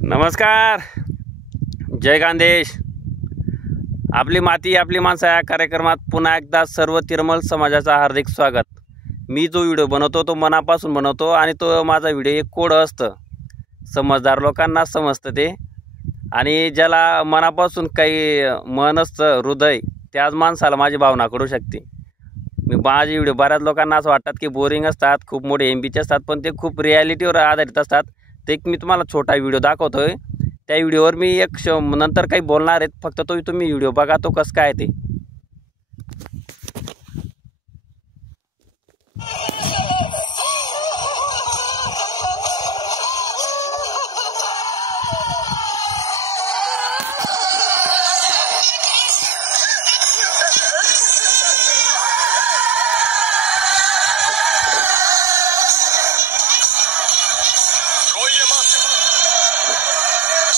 नमस्कार, जय खानदेश. आपली माती आपली माणसं या कार्यक्रमात पुन्हा एकदा सर्व तिरमल समाजाचा हार्दिक स्वागत. मी जो व्हिडिओ बनवतो तो मनापासून बनवतो आणि तो माझा व्हिडिओ एक कोड असतं. समजदार लोकांना समजतं ते, आणि ज्याला मनापासून काही मन असतं, हृदय, त्याच माणसाला माझी भावना कळू शकते. माझे व्हिडिओ बऱ्याच लोकांना असं वाटतात की बोरिंग असतात, खूप मोठे MBचे असतात, पण ते खूप रिॲलिटीवर आधारित असतात. ते एक मी तुम्हाला छोटा व्हिडिओ दाखवतोय. त्या व्हिडिओवर मी नंतर काही बोलणार आहेत, फक्त तो तुम्ही व्हिडिओ बघा तो कसं काय ते.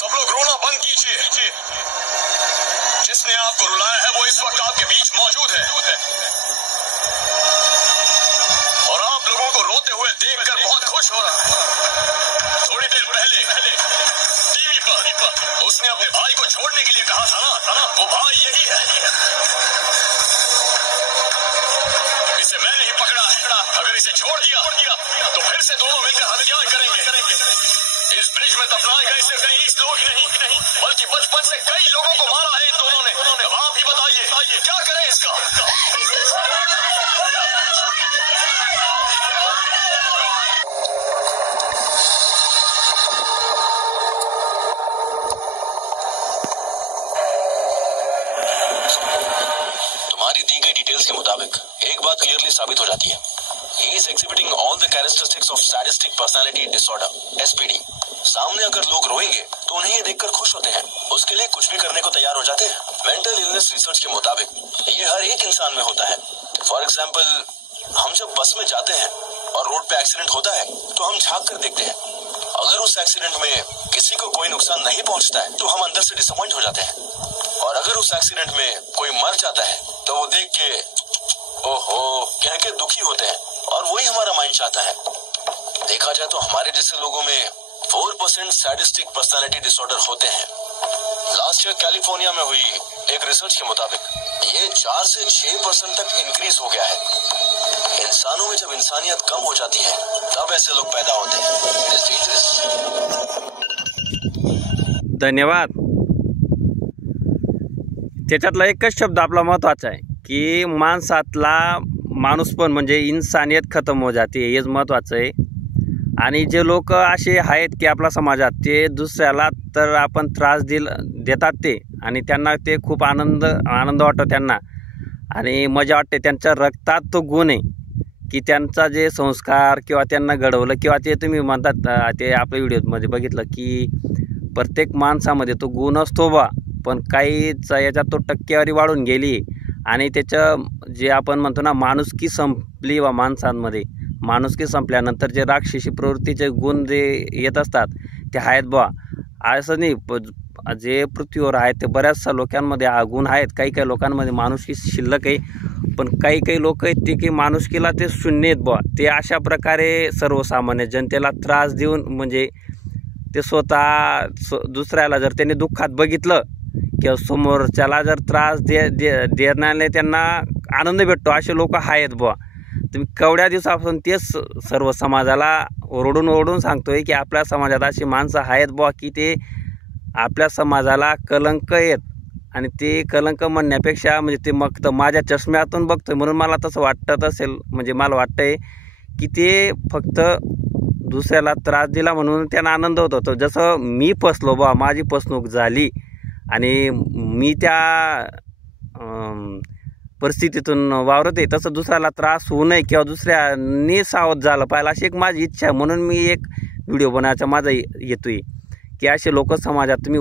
सब लोग रोना बंद कीजिए। जिसने आपको रुलाया है वो इस वक्त आपके बीच मौजूद है, और आप लोगों को रोते हुए देखकर बहुत खुश हो रहा है। थोड़ी देर पहले टीवी पर उसने अपने भाई को छोड़ने के लिए कहा था ना, वो भाई यही है। इसे मैंने ही पकड़ा है, अगर इसे छोड़ दिया तो फिर से दोनों मिलकर हत्याएं करेंगे। इस ब्रिज में दफनाए गए सिर्फ 23 लोग ही नहीं, बल्कि बचपन से कई लोगों को मारा है इन दोनों ने। अब आप ही बताइए क्या करें इसका। तुम्हारी दी गई डिटेल्स के मुताबिक एक बात क्लियरली साबित हो जाती है, he is exhibiting all the characteristics of sadistic personality disorder (SPD). सामने अगर लोग रोएंगे तो उन्हें ये देखकर खुश होते हैं, उसके लिए कुछ भी करने को तैयार हो जाते हैं। मेंटल इलनेस रिसर्च के मुताबिक ये हर एक इंसान में होता है। फॉर एग्जाम्पल, हम जब बस में जाते हैं और रोड पे एक्सीडेंट होता है तो हम झांक कर देखते हैं। अगर उस एक्सीडेंट में किसी को कोई नुकसान नहीं पहुंचता है तो हम अंदर से डिसअपॉइंट हो जाते हैं, और अगर उस एक्सीडेंट में कोई मर जाता है तो वो देख के ओहो कह के दुखी होते हैं, और वही हमारा माइंड चाहता है। देखा जाए तो हमारे जैसे लोगों में 4% सैडिस्टिक पर्सनालिटी डिसऑर्डर होते हैं। लास्ट ईयर कैलिफोर्निया में हुई एक रिसर्च के मुताबिक ये 4 से 6% तक इंक्रीज हो गया है। इंसानों में जब इंसानियत कम हो जाती है तब ऐसे लोग पैदा होते हैं। It is dangerous. धन्यवाद. त्याच्यातला एकच शब्द आपला महत्त्वाचा आहे की माणसातला माणूसपण म्हणजे इन्सानियत खतम हो जाते, हेच महत्त्वाचं आहे. आणि जे लोक असे आहेत की आपल्या समाजात ते दुसऱ्याला तर आपण त्रास देतात ते, आणि त्यांना ते खूप आनंद वाटतो त्यांना, आणि मजा वाटते. त्यांच्या रक्तात तो गुण आहे की त्यांचा जे संस्कार किंवा त्यांना घडवलं, किंवा ते तुम्ही म्हणतात ते आपल्या व्हिडिओमध्ये बघितलं की प्रत्येक माणसामध्ये तो गुण असतो बा, पण काहीच याच्यात तो टक्केवारी वाढून गेली, आणि त्याचं जे आपण म्हणतो ना माणुसकी संपली वा माणसांमध्ये. माणुसकी संपल्यानंतर जे राक्षसी प्रवृत्तीचे गुण जे येत असतात ते आहेत बा. असं नाही, जे पृथ्वीवर आहेत ते बऱ्याचशा लोकांमध्ये हा गुण आहेत. काही लोकांमध्ये माणुसकी शिल्लक आहे, पण काही लोक आहेत ते की माणुसकीला ते शून्य आहेत बा. ते अशा प्रकारे सर्वसामान्य जनतेला त्रास देऊन, म्हणजे ते स्वतः दुसऱ्याला जर त्यांनी दुःखात बघितलं किंवा समोरच्याला जर त्रास देण्याने त्यांना आनंद भेटतो, असे लोक आहेत बुवा. तुम्ही केवढ्या दिवसापासून तेच सर्व समाजाला ओरडून सांगतोय की आपल्या समाजात अशी माणसं आहेत बुवा की ते आपल्या समाजाला कलंक आहेत, आणि ते कलंक म्हणण्यापेक्षा म्हणजे ते मग तर माझ्या चष्म्यातून बघतोय म्हणून मला तसं वाटत असेल. म्हणजे मला वाटतंय की ते फक्त दुसऱ्याला त्रास दिला म्हणून त्यांना आनंद होत होतो. जसं मी फसलो बुवा, माझी फसवणूक झाली आणि मी त्या परिस्थितीतून वावरते, तसं दुसऱ्याला त्रास होऊ नये किंवा दुसऱ्याने सावध झालं पाहिजे अशी एक माझी इच्छा आहे. म्हणून मी एक व्हिडिओ बनवायचा माझा येतोय की असे लोक समाजात तुम्ही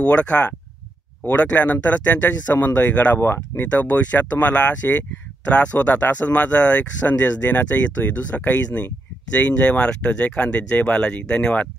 ओळखल्यानंतरच त्यांच्याशी संबंध घडावा, नाही तर भविष्यात तुम्हाला असे त्रास होतात. असंच माझा एक संदेश देण्याचा येतोय, दुसरा काहीच नाही. जय हिंद, जय महाराष्ट्र, जय खानदेश, जय बालाजी. धन्यवाद.